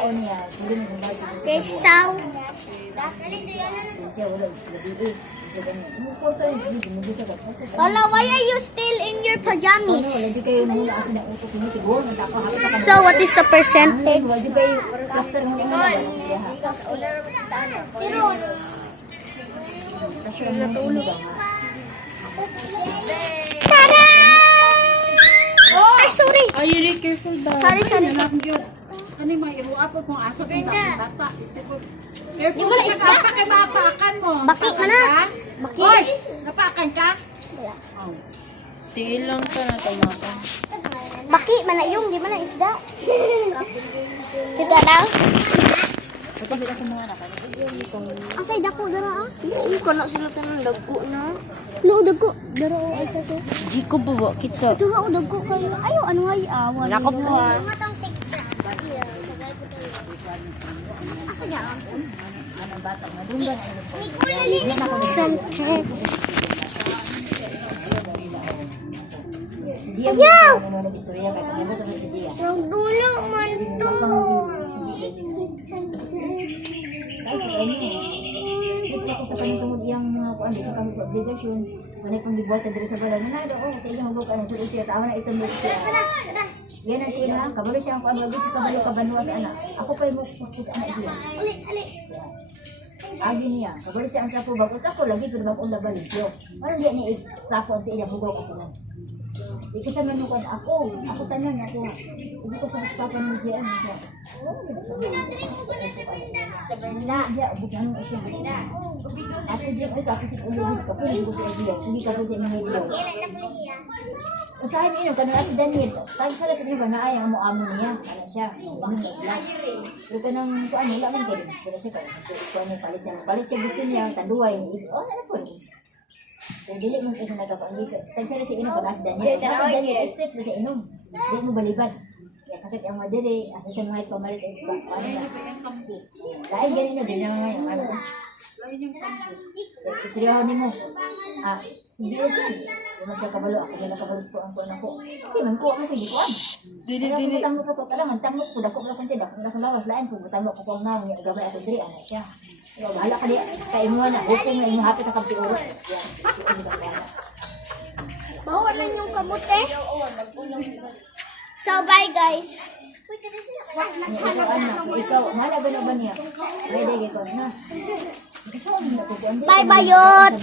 kaon niya. Okay, so. Hala, why are you still in your pajamas? So, what is the percentage? Tada! Ay, sorry. Are you really careful daw? Sorry. Ano yung mga iruapod mong aso ng bata? Careful sa pag-apa kay mapakan mo. Baki ka na. Baki. Hoy! Napakan ka? Wala. Tiil lang ka na tumakan. Baki, mana yung, di mana isda. Kita daw. Ang say dako dara ah. Hindi ko na sila tanong dagko na. Lo dagko dara o ay sa to. Di ko ba kita? Dara o dagko kayo. Ayo ano ay awan. Wala ko po ah. Asa ya? Center. Ayaw! Ang dulo man to. Gusto ko sa panitungod iyang mga kuan sa kami obligasyon. Manay kong gibuhat diri sa balay. Nado oh, kay iyang hubog ana sa siya tawo na ito mo siya. Yan ang sila, kabalo siya ang kuan gusto kabalo ka banwa sa ana. Ako kay mo kuskus ana siya. Ali. Agi niya, kabalo siya ang trapo bago ako lagi pero bago laban niyo. Ano diya ni trapo ang iyang hubog kasi na. Di kasi man ko ako tanan ako. Hindi ko sa papan mo diyan siya. Na, dia bukan siya. Ako diyan ay kasi ulo ko pero hindi ko siya. Hindi ka pwede ng video. Usahay niyo kanang si Daniel. Tag sa sa ba na ay ang amo niya. Ano siya? Pero kanang kuan wala man kay. Pero siya kuan ni palit siya gusto niya tanduay. Oh, ano po ni? Dili mo kasi nagkapaandi ka. Tagsa si inom pag Daniel. Daniel straight na sa inom. Di mo balibad. Ya sakit yang madere, at sa mga pamalit ay ano na. Dahil ganun na din naman yung ano. Isriyaw ni mo. Hindi ko siya. Kung siya kabalo, ako nila kabalo ko ang kuwan ako. Kasi man ko ako hindi kuwan. Dili. Tanglo ko kailangan tanglo ko dako na kunti dako na lawas lain kung tanglo ko kung na gabay ako diri ana siya. Bahala ka diya kay mo na. Huwag nga imo hapit na kapti oras. Bawa na yung kamote. So, bye guys. Ikaw, mahalaga na ba niya? Ready, ikaw na. Bye, bayot.